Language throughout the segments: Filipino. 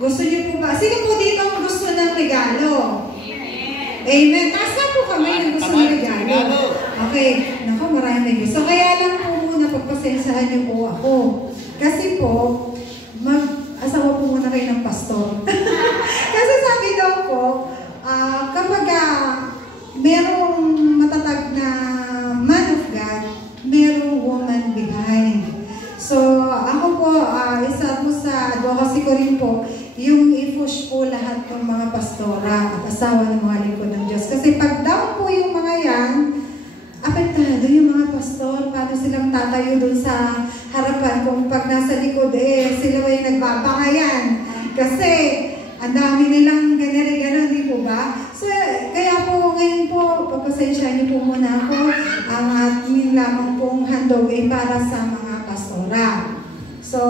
Gusto niyo po ba? Sino po dito ang gusto ng regalo? Amen. Taas na po kami ng gusto ng regalo. Okay. Naku, marami gusto. Kaya lang po muna, pagpasensyahan niyo po ako. Kasi po, mag-asawa po muna kayo ng pastor. Kasi sabi daw po, kapag merong matatag na man of God, merong woman behind. So, ako po, isa po sa advocacy ko rin po, yung i-push po lahat ng mga pastora at asawa ng mga lingkod ng Diyos. Kasi pag down po yung mga yan, apektado yung mga pastor, paano silang tatayo dun sa harapan kung pag nasa likod, sila ay nagbabangayan. Kasi, ang dami nilang gano'n, di po ba? So, kaya po, ngayon po, pagpasensya niyo po muna ako, ang ating lamang pong handog ay para sa mga pastora. So,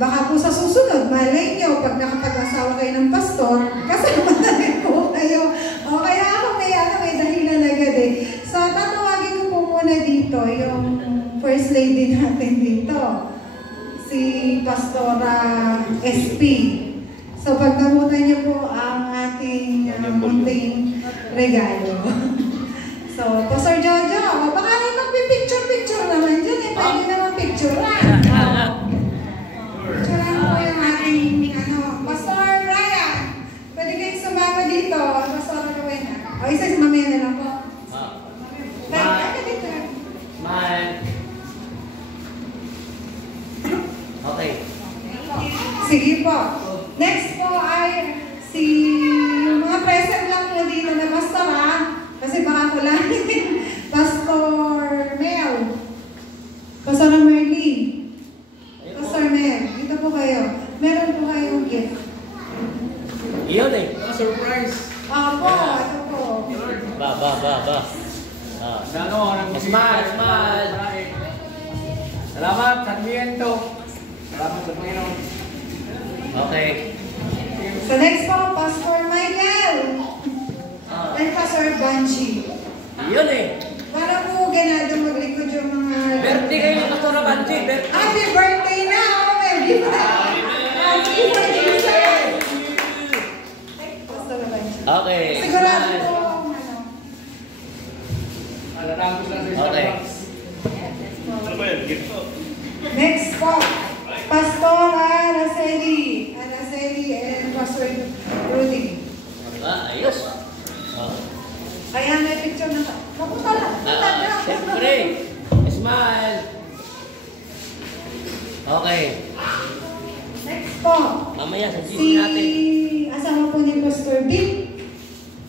baka po sa susunod, malay nyo, pag nakapag-asawa kayo ng pastor, kasama na rin po kayo. O, kaya ako may dahilan agad eh. So, tatawagin ko po muna dito, yung first lady natin dito, si Pastora SP. So, pagkamutan niyo po ang ating munting regalo. So, Pastor Jojo, baka may magpipicture-picture naman dyan eh. Pwede naman picture na. Picture na po yung ating, Pastor Ryan. Pwede kayong sumama dito. Pastor gawin na. O, isa mamaya na lang po. Smile. Okay. Sige po. Next po ay yung mga present lang po dito na pastor kasi baka ko lang. Pastor Mel. Pastor Merly. Pastor Mel. Dito po kayo. Meron po kayong gift. Iyon eh. Surprise. Opo, ito po. Ba. Smile. Salamat sa Miento. Salamat sa Panginoon. Okay. So next po, Pastor Michael. And Pastor Banji. Iyon eh. Para po ganado maglikod yung mga... Birthday kayo ng Pastor Banji. Happy birthday na! Happy birthday, sir! Pastor Banji. Okay. Sigurado po, Okay. Next po, Pastor Araceli and Pastor Rudy. Ayos. Kaya may picture na mapunta lang. Siyempre. Smile. Okay. Next po, Mamaya sa si GC natin. asawa po ni Pastor Vic.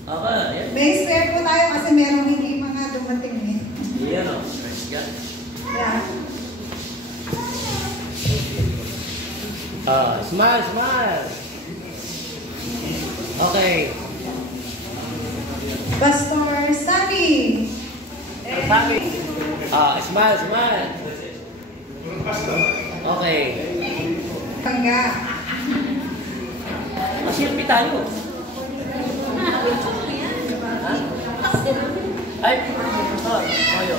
Okay. Ayan. May spare po tayo kasi merong hindi mga dumating eh. Iyan o. Yan. Yeah. Smile. Okay. Pastor Sammy. Smile. Okay. Tangga. Masilpi tayo. Ay, tayo.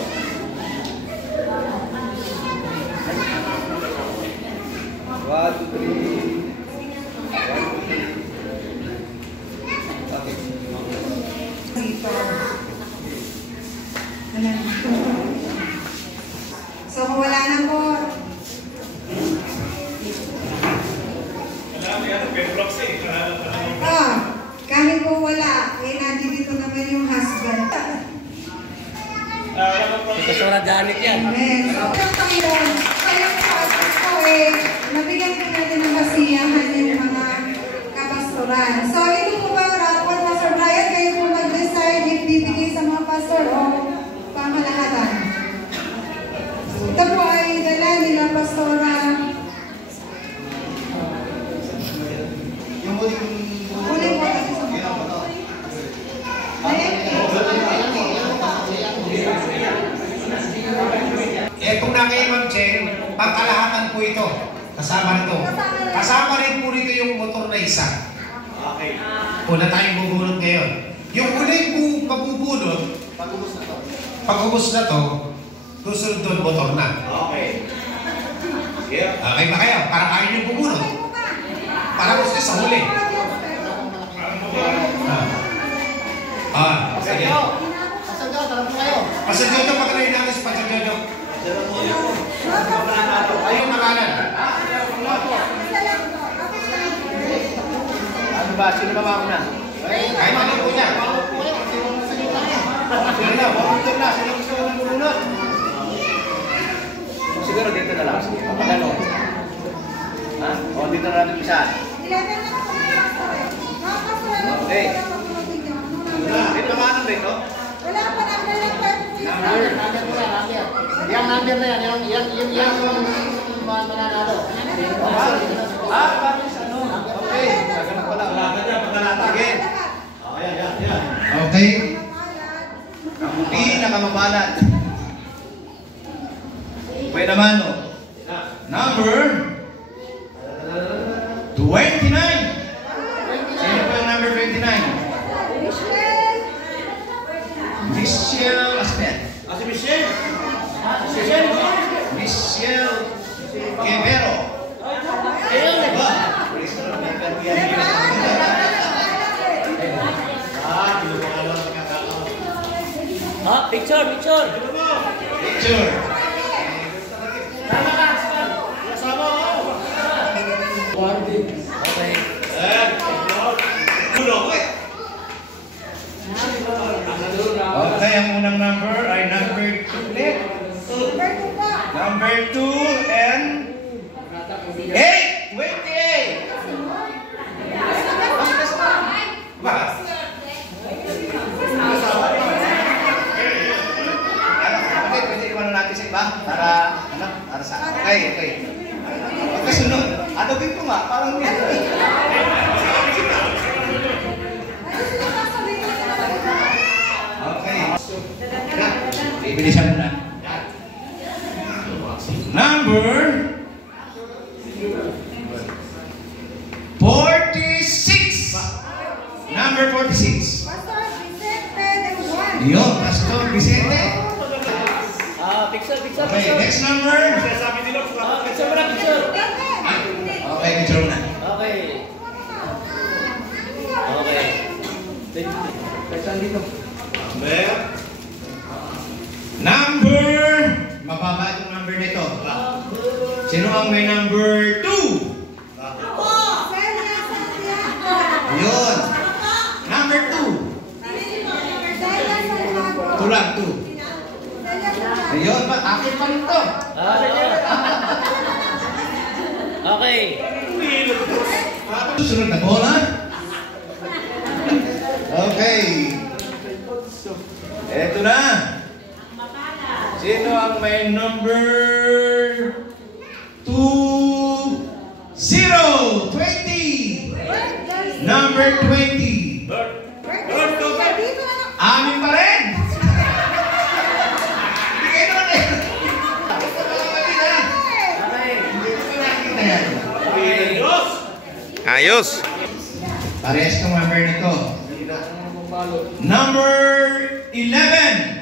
One, two, three. Dito. Ayan. So, kung wala na po, kahit po wala, nandito naman yung husband. Ito sa organic yan. Amen. So, Panginoon, kayo po nabigyan po natin ng kasiyahan yung mga kapastoran. So, ito po ba, Rapon, Pastor Brian, kayo po mag-decide if bibigay sa mga pastor o pamalakatan? Ito po ay dala nila, Pastora. Huli po kasi sa mga. Kung na kayo, Ma'am Cheng, pangkalahatan po ito. Kasama nito. Kasama rin po nito yung motor na isa. Okay. Una tayong bubunod ngayon. Yung uling po pabubunod, pag-ubos na to, susunod doon motor na. Okay. Okay ba kayo? Para kayo yung bubunod. Para niya sa huli. Sige. Pastor Jojo, pagkalayin natin si Pastor Jojo. Ayun pangalan. Ano ba? Sino ba mauna? Kahit ano po niya. Sino na? Volunteer na. Sino gusto ko ng bulunod? Siguro dito na lang. Pagkano? Ha? O, dito na natin pisaan. Okay. Dito ba anong dito? Wala pa na Number. Yung number na yan. Yung mananalo. Bakit ano? Okay. Nagkanak pala. Wala ka dyan. Sige. Yan. Okay. Ang pinakamabalat. Pwede naman, no? Number 29. Sino po yung number 29? Michelle Asnet. Si Michelle. Michelle Guevero. Diba? Picture. Picture. Okay. Okay, ang unang number ay number 2 ulit. Number 2 and 8! 28! Ba? Pwede iwan natin sa iba para sa okay. Pagkasunod, adobin ko nga, parang okay. Ibilisan mo na. Number 46. Number 46. Yo, Pastor Vicente. Picture. Okay, next number. Picture mo na, picture. Okay, picture na. Okay. Number. Mababa itong number nito. Sino ang may number 2? Yun. Number 2. Tulang 2. Ayun, akin pa rin to. Okay. Susunod na bola. Okay. Eto na. Sino ang may number 20? Number 20. Amin pa rin. Bigay naman eh. Ayos. Parehas kang number nito. Number 11.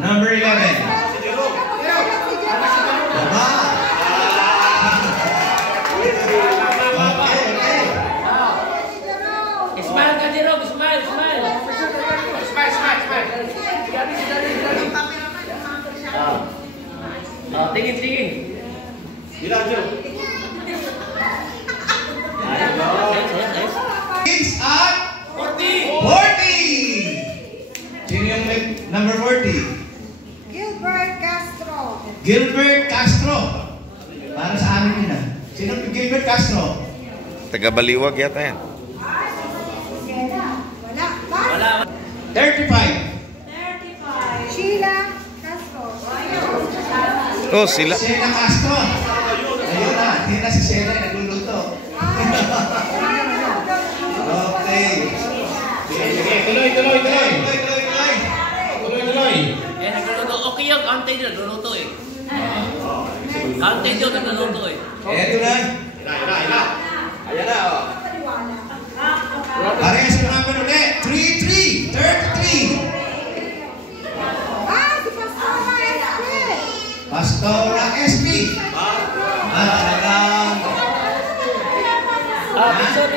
Number 11. Baba. Okay. Smile ka, Jerome. Smile. Tingin. Kids at 40. Sino yung number 40? Gilbert Castro. Para sa amin yun ah. Sino yung Gilbert Castro? Taga-Baliwag yata yan. Wala. 35. Sheila Castro. Oh, sila. Sheila Castro. Ayun na. Hindi na si Sheila yung nagluluto. Okay. Sige, tuloy. Nagluluto. Okay yun. Kante nyo. Nagluluto eh. Kante nyo. Nagluluto eh. Eto na. Ayan na oh. Parehas yung number ulit. 33. 33. Pastora SP. Pastora SP. Talagang Picture.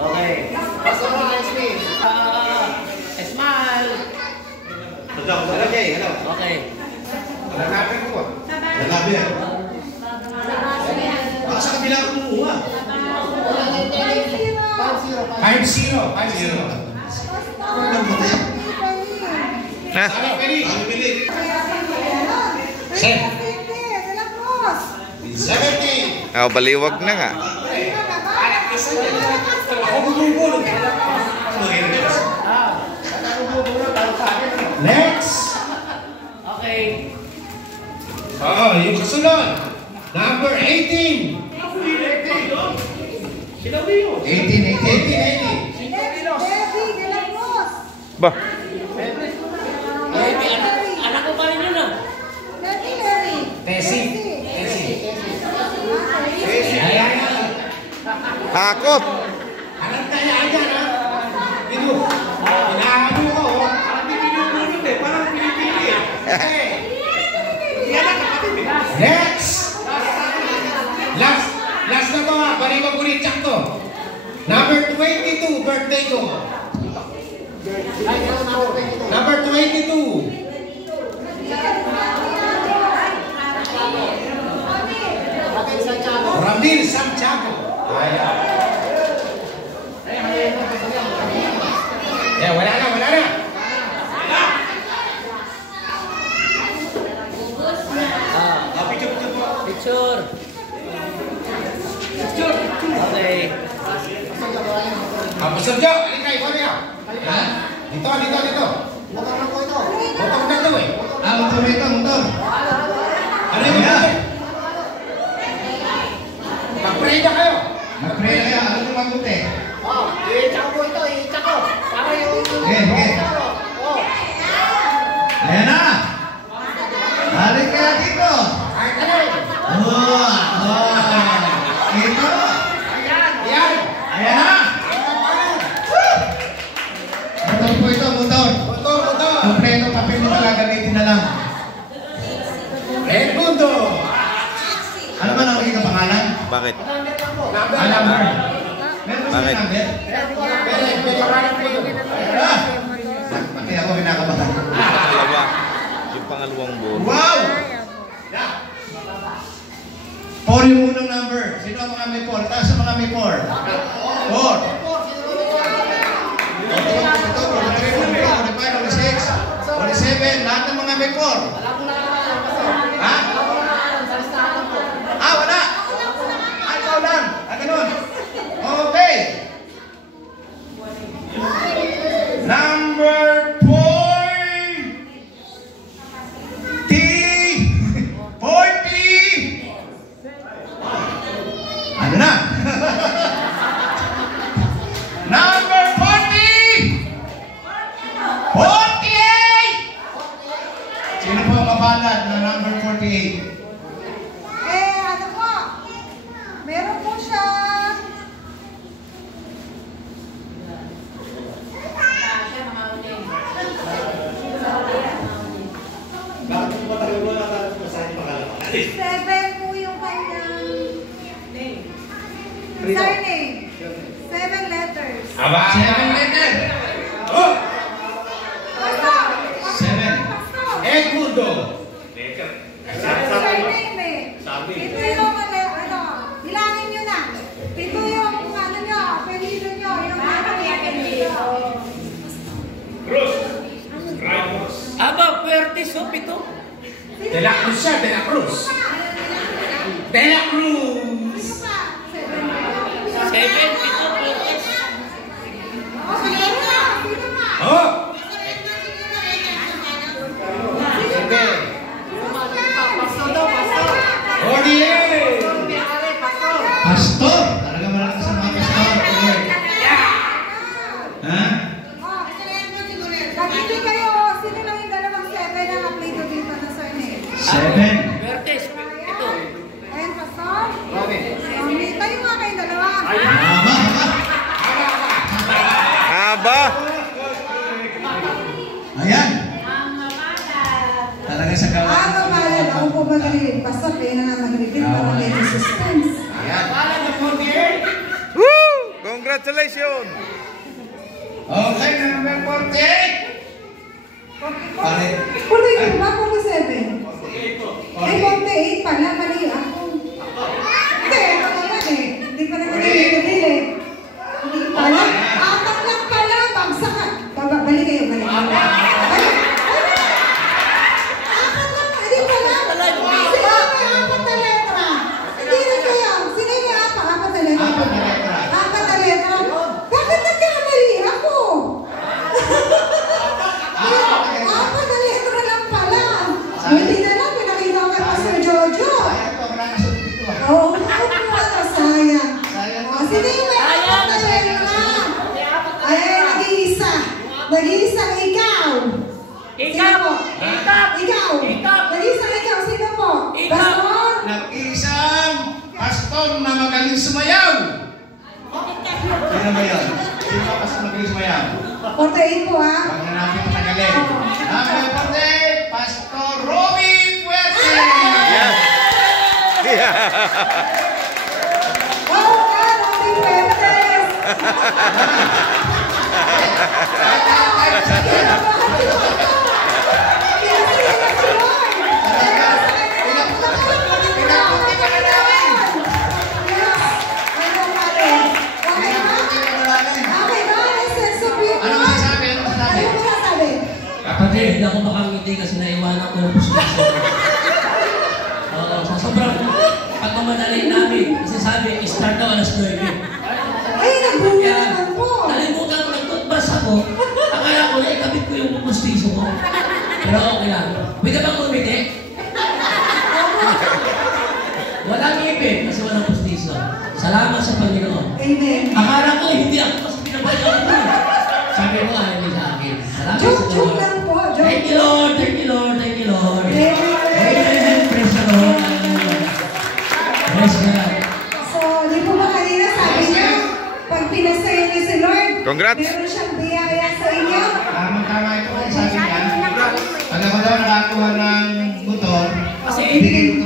Okay. Smile. Okay. Hanapin ko. Lalabi yan. Baka sa kabila kumuha. 5-0. Ha? Sabi, Pili. Pili. 70. Baliwag na nga. Ako bumubulog. Next. Okay. Oo, yung kasunod. Number 18. 18. Ba? Anak ko pa rin yun ah. Tessie. Hakot. Alam tayo ayan ha. Ito. Inaano ko. Parang pinulunod eh. Parang pinipili eh. Next. Last na to ha. Baliwag ulit tsak to. Number 22. Birthday ko. Number 22. Ramil Santiago. Ayan. Wala na. Picture. Okay. Pastor Jo, halika, ikaw niya. Dito. Motor na ito eh. Motor ito. Ano yung motor? Mag-pray na kayo. Mag-pray na kaya. Ano yung mabuti? I-check ko. Para yung... Okay. Ayan na. Balik kaya dito. Ay, kali. Dito. Ayan. Ayan na. Motor po ito, motor. Motor. Kompleto, papel mo na gagamitin na lang. Edmundo. Ano ba nakikita ka pangalan? Bakit? Number. Meron ba Bakit? siya number? Pati ako kinakabahan. Pangalawa. Yung pangalawang buo. Wow! 4 yung unang number. Sino ang mga may 4? Taas sa mga may 4. 4. 47, lahat ng mga may 4. Ha? Wala. Ikaw lang. Ganun. Okay. Number 40. Ano na? Number 40. 48. Sino po ang mabalad na number 48? Meron po siya. Seven po yung kanyang surname. 7 letters. Aba. 7 letter. Oh! Pastor! 7. Edmundo. Surname eh. Ito yung bilangin nyo na. Ito yung apelido nyo. Yung apelido. Aba, Puerto Soup ito. De la Cruz siya, De la Cruz. De la Cruz. Ito pa. 7, ito, Puerto. Sino pa? Oh! Odier. Pastor. Talaga malakas sa mga pastor. Ha? Nakiti kayo. Sino lang yung dalawang 7 ang apelido dito na surname? 7. Puerto, ito. Ayan, Pastor. Tayo nga kayong dalawa. Aba! Ayan. Talaga sa gawa. Mamalad. Ako po magaling. Pastor kaya na nga mag-reveal para medyo suspense. Ayan. Woo! Congratulations! Okay, number 48. Pare. 42 ba? 47? Ay, 48 pala. Mali ako. Hindi, ako naman eh. Hindi pa naman nag-reveal eh. Hindi pala. Apat lang pala. Bagsak ka. Balik kayo, balik. Balik. Apat lang. Hindi pala. Sino may apat na letra? Hindi rin kayo. Sino may apat na letra? Apat na letra. Apat na letra? Bakit nagkamali ako? Apat na letra lang pala. Hindi na lang. Pinakita ko kay Pastor Jojo. Sayang to, wala nasunod dito ah. Oo, sayang. Sayang to. Sino yung may apat na letra? Ayan, nag-iisa. Nag-iisang ikaw. Sino po? Ikaw. Nag-iisang ikaw. Sino po? Pastor? Nag-isang pastor na magaling sumayaw. Sino ba yun? Sino ba pastor na magaling sumayaw? 48 po ha. Huwag na natin patagalin. Number 48, Pastor Romy Puerte. Yes! Yeah! Oo nga, Romy Puertes. Pinapunti ka na namin. Pinapunti ka na namin. Ano masasabi? Ano masasabi? Kapatid, hindi ako makangiti kasi naiwanan ko yung pustiso. Sa sobrang pagmamadali namin, kasi sabi, start daw alas 9. Ay, nagbunga naman po. Nalimutan ko, nag-toothbrush ako. Akala ko na ikabit ko yung pustiso ko. Pero okay lang. May ka bang kumiti? Walang ngipin kasi walang pustiso. Salamat sa Panginoon. Amen. Akala ko hindi ako kasi pinabayaan ko. Sabi ko ayaw niya sa akin. Salamat sa Joke Lord. lang po. Joke. Thank you Lord, thank you Lord, thank you Lord. Amen. Praise the Lord. Hallelujah. Praise God. So, di po ba kanina sabi niyo, pag pinasayo niyo si Lord, Congrats. meron siyang biyaya sa inyo. Tama ito ang sabi niya. Pag ako daw nakakuha ng motor, Kasi ibigay ko